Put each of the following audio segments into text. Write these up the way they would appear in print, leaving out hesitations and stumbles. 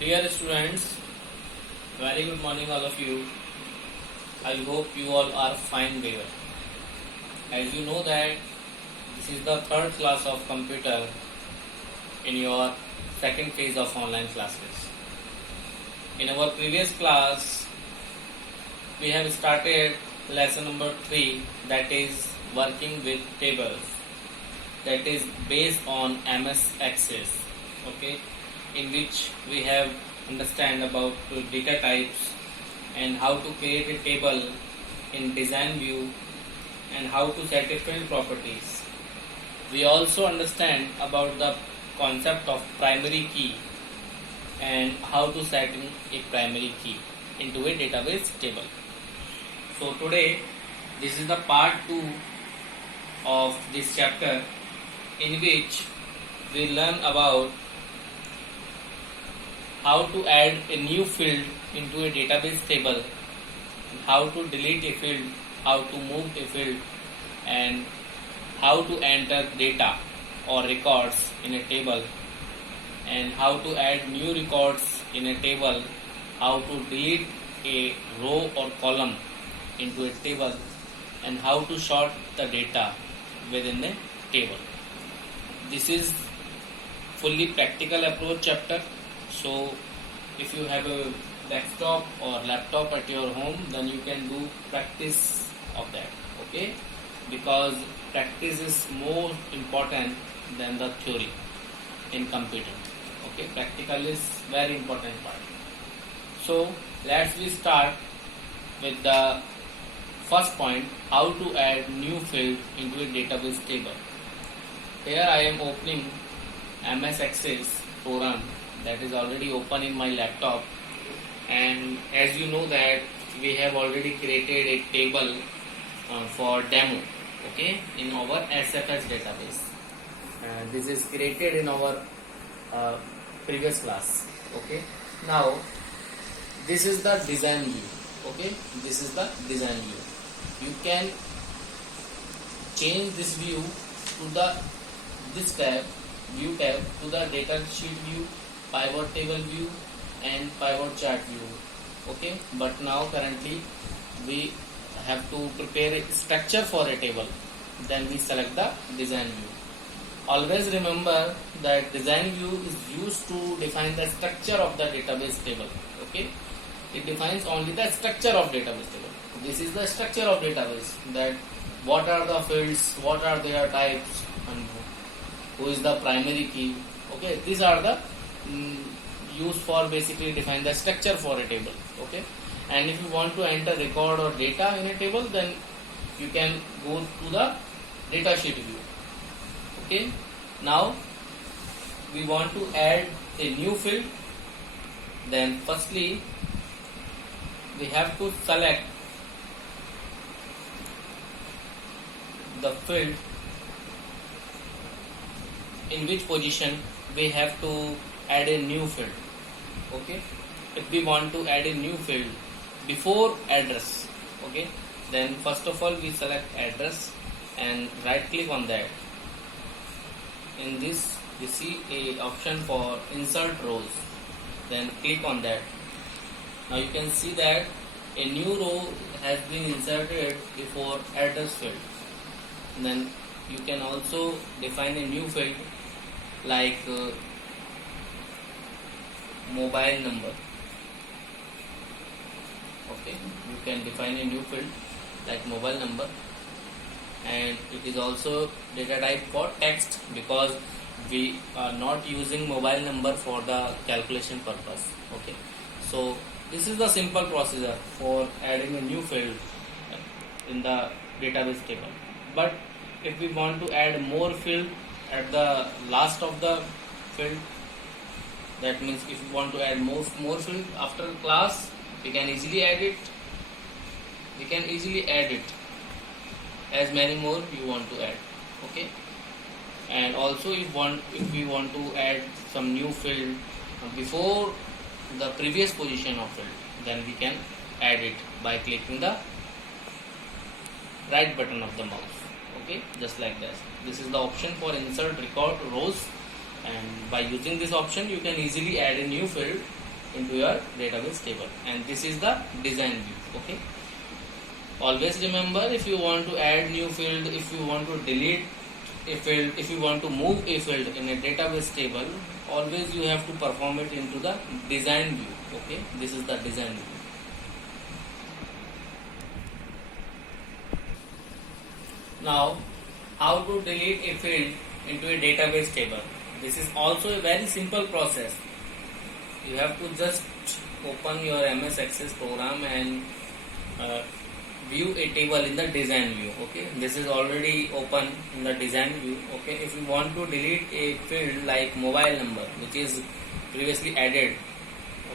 Dear students, very good morning all of you. I hope you all are fine there. As you know that this is the third class of computer in your second phase of online classes. In our previous class, we have started lesson number 3, that is working with tables, that is based on MS Access, okay, in which we have understand about data types and how to create a table in design view and how to set a field properties. We also understand about the concept of primary key and how to set in a primary key into a database table. So today this is the part 2 of this chapter, in which we learn about how to add a new field into a database table, how to delete a field, how to move a field, and how to enter data or records in a table, and how to add new records in a table, how to delete a row or column into a table, and how to sort the data within a table. This is fully practical approach chapter. So if you have a desktop or laptop at your home, then you can do practice of that, okay, because practice is more important than the theory in computing, okay. Practical is very important part. So let's we start with the first point, how to add new field into a database table. Here I am opening MS Access program that is already open in my laptop, and as you know that we have already created a table for demo, okay, in our SFS database. This is created in our previous class, okay. Now this is the design view, okay, this is the design view. You can change this view to the this tab, view tab, to the data sheet view, pivot table view, and pivot chart view, okay. But now currently we have to prepare a structure for a table, then we select the design view. Always remember that design view is used to define the structure of the database table, okay. It defines only the structure of database table. This is the structure of database, that what are the fields, what are their types, and who is the primary key, okay. These are the used for basically define the structure for a table, okay. And if you want to enter record or data in a table, then you can go to the data sheet view, okay. Now we want to add a new field. Then firstly we have to select the field in which position we have to add a new field, okay. If we want to add a new field before address, okay, then first of all we select address and right click on that. In this we see a option for insert rows, then click on that. Now you can see that a new row has been inserted before address field. And then you can also define a new field like mobile number, okay. You can define a new field like mobile number, and it is also data type for text, because we are not using mobile number for the calculation purpose, okay. So this is the simple procedure for adding a new field in the database table. But if we want to add more field at the last of the field, that means if you want to add more field after class, we can easily add it. We can easily add it as many more you want to add, okay. And also if we want to add some new field before the previous position of field, then we can add it by clicking the right button of the mouse, okay, just like this. This is the option for insert record rows, and by using this option you can easily add a new field into your database table, and this is the design view. Okay, always remember, if you want to add new field, if you want to delete a field, if you want to move a field in a database table, always you have to perform it into the design view. Okay, this is the design view. Now, how to delete a field into a database table? This is also a very simple process. You have to just open your MS Access program and view a table in the design view. Okay, this is already open in the design view. Okay, if you want to delete a field like mobile number which is previously added,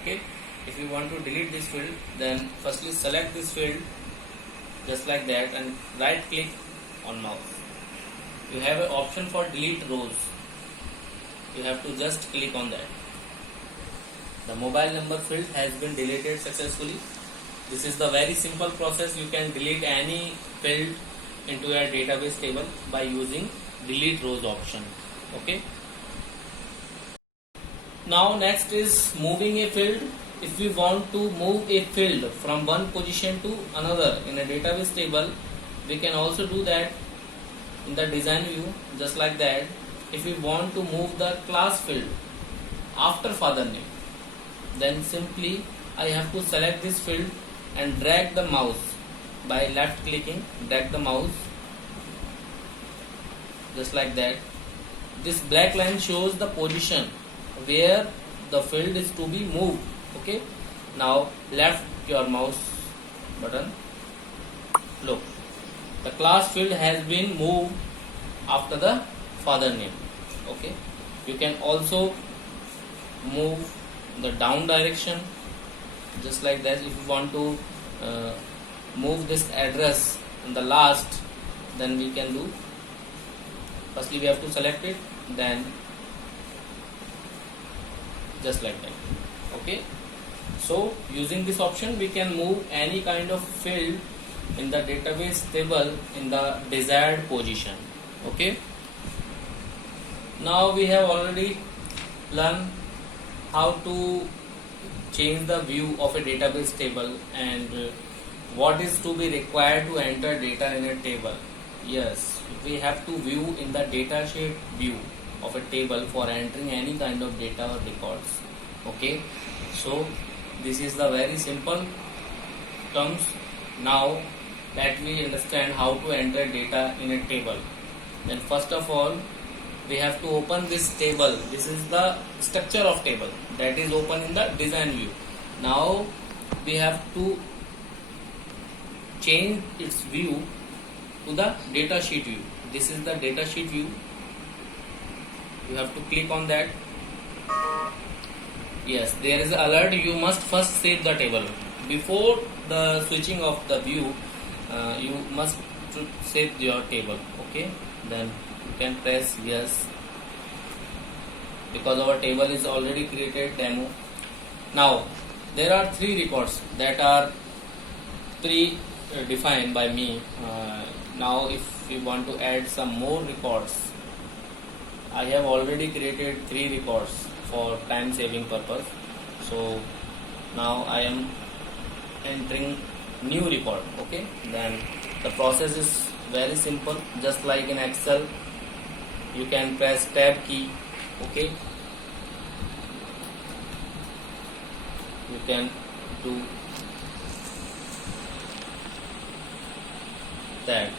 okay, if you want to delete this field, then firstly select this field just like that and right click on mouse. You have an option for delete rows. You have to just click on that. The mobile number field has been deleted successfully. This is the very simple process. You can delete any field into your database table by using delete rows option. Okay. Now next is moving a field. If we want to move a field from one position to another in a database table, we can also do that in the design view just like that. If we want to move the class field after father name, then simply I have to select this field and drag the mouse by left clicking, drag the mouse just like that. This black line shows the position where the field is to be moved. Okay, now left your mouse button. Look, the class field has been moved after the father name. Okay, you can also move the down direction just like that. If you want to move this address in the last, then we can do. Firstly we have to select it, then just like that. Okay, so using this option we can move any kind of field in the database table in the desired position. Okay, now we have already learned how to change the view of a database table and what is to be required to enter data in a table. Yes, we have to view in the datasheet view of a table for entering any kind of data or records. Okay, so this is the very simple terms. Now that we understand how to enter data in a table, then first of all we have to open this table. This is the structure of table that is open in the design view. Now we have to change its view to the data sheet view. This is the data sheet view. You have to click on that. Yes, there is an alert. You must first save the table. Before the switching of the view, you must save your table. Okay, then you can press yes, because our table is already created demo. Now there are 3 records that are pre-defined by me. Now if we want to add some more records, I have already created 3 records for time saving purpose. So now I am entering new record. Okay, then the process is very simple. Just like in Excel, you can press tab key. Okay, you can do that.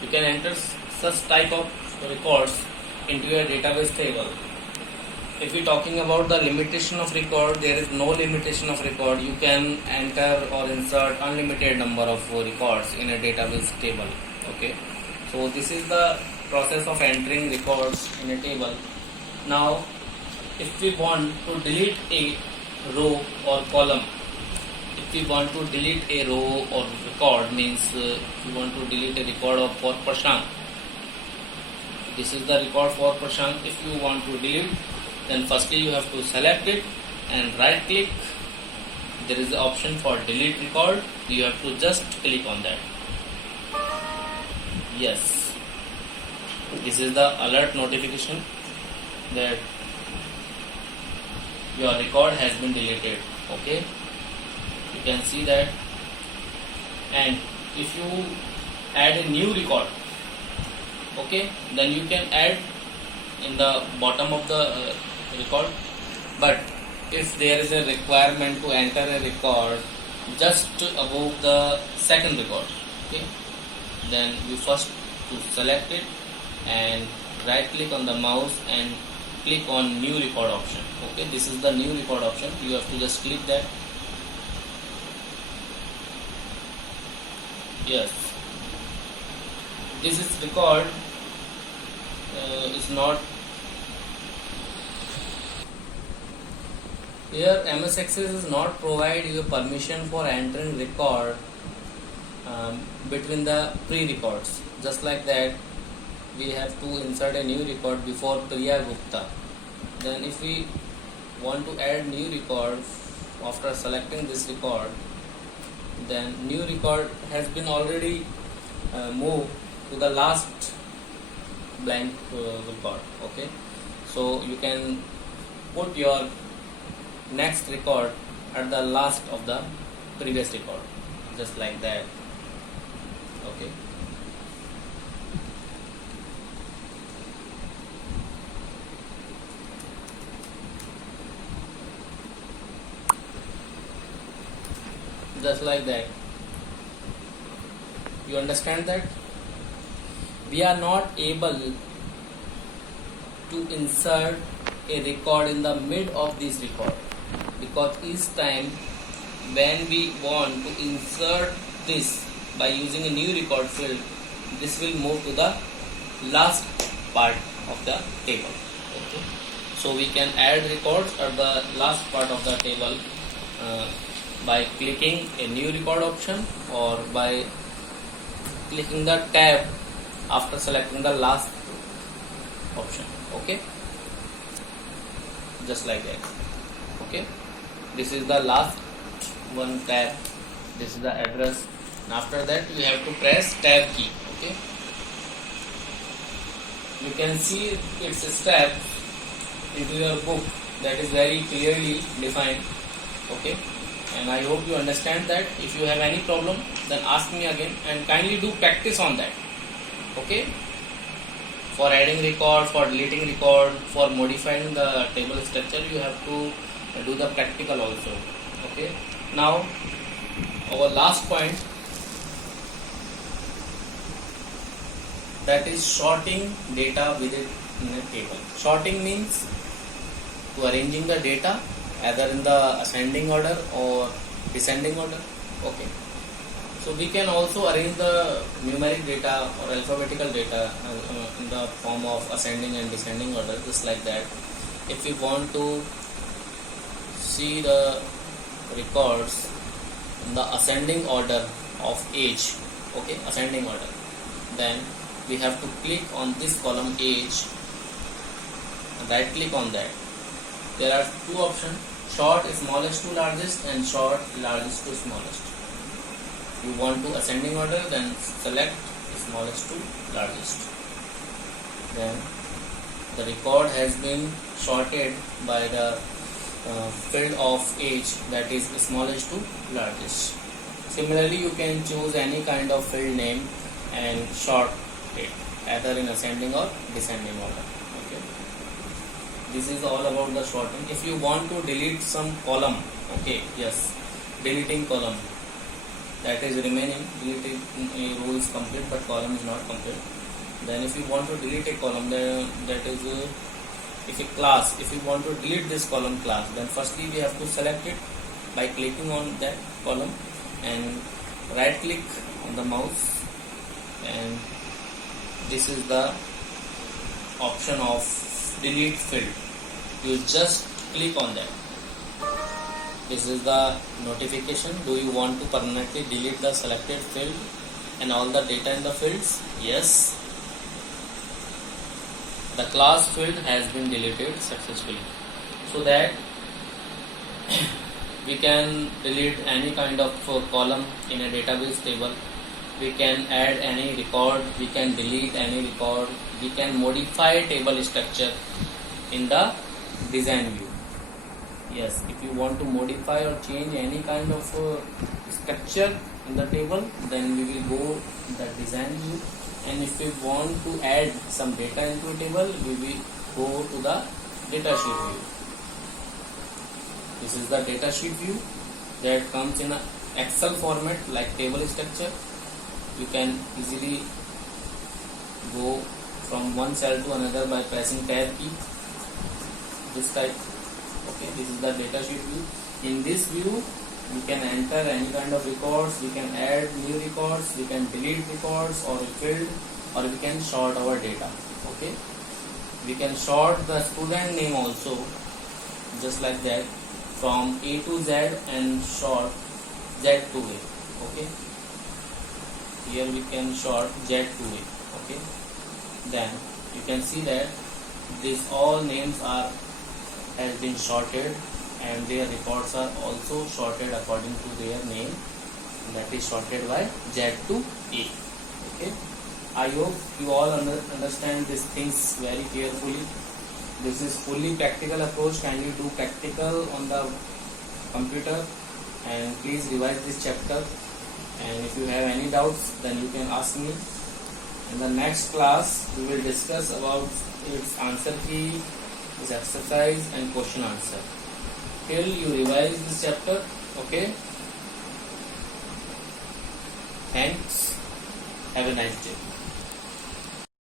You can enter such type of records into your database table. If we are talking about the limitation of record, there is no limitation of record. You can enter or insert unlimited number of records in a database table. Okay, so this is the process of entering records in a table. Now if we want to delete a row or column, if we want to delete a row or record, means if you want to delete a record for Prashant, this is the record for Prashant. If you want to delete, then firstly you have to select it and right click. There is the option for delete record. You have to just click on that. Yes, This is the alert notification that your record has been deleted. Okay, you can see that. And if you add a new record, okay, then you can add in the bottom of the record. But if there is a requirement to enter a record just above the second record, okay, then you first to select it and right click on the mouse and click on new record option. Okay, this is the new record option. You have to just click that. Yes, this is record is not here. MS Access is not provide you permission for entering record between the pre-records. Just like that, we have to insert a new record before Priya Gupta. Then if we want to add new record after selecting this record, then new record has been already moved to the last blank record. Okay, so you can put your next record at the last of the previous record, just like that. Okay, just like that. You understand that we are not able to insert a record in the mid of this record, because each time when we want to insert this by using a new record field, this will move to the last part of the table. Okay, so we can add records at the last part of the table by clicking a new record option or by clicking the tab after selecting the last option. Okay, just like that. Okay, this is the last one tab, this is the address, and after that we have to press tab key. Okay, you can see its step into your book, that is very clearly defined. Okay, and I hope you understand that. If you have any problem, then ask me again, and kindly do practice on that. Okay, for adding record, for deleting record, for modifying the table structure, you have to do the practical also. Okay, now our last point, that is sorting data within a table. Sorting means to arranging the data either in the ascending order or descending order. Okay, so we can also arrange the numeric data or alphabetical data in the form of ascending and descending order, just like that. If we want to see the records in the ascending order of age, okay, ascending order, then we have to click on this column age, right click on that. There are two options: sort smallest to largest and sort largest to smallest. You want to ascending order, then select smallest to largest. Then the record has been sorted by the field of age, that is smallest to largest. Similarly, you can choose any kind of field name and sort it either in ascending or descending order. Okay, this is all about the sorting. If you want to delete some column, okay, yes, deleting column, that is remaining, deleting a row is complete but column is not complete. Then if you want to delete a column, then that is if a class, if you want to delete this column class, then firstly we have to select it by clicking on that column and right click on the mouse, and this is the option of delete field. You just click on that. This is the notification. Do you want to permanently delete the selected field and all the data in the fields? Yes. The class field has been deleted successfully. So that we can delete any kind of column in a database table we can add any record, we can delete any record, we can modify table structure in the design view. Yes, if you want to modify or change any kind of structure in the table, then we will go the design view, and if we want to add some data into a table, we will go to the data sheet view. This is the data sheet view that comes in a Excel format like table structure. You can easily go from one cell to another by pressing tab key. This type. Okay, this is the data sheet view. In this view, we can enter any kind of records, we can add new records, we can delete records or a field, or we can sort our data. Okay, we can sort the student name also, just like that, from A to Z and sort Z to A. Okay, here we can sort Z to A. Okay, then you can see that these all names are has been sorted, and their records are also sorted according to their name, that is sorted by Z to A. Okay, I hope you all understand these things very carefully. This is fully practical approach. Kindly do practical on the computer, and please revise this chapter, and if you have any doubts, then you can ask me. In the next class we will discuss about its answer key, its exercise and question answer. Till you revise this chapter. Okay, thanks, have a nice day.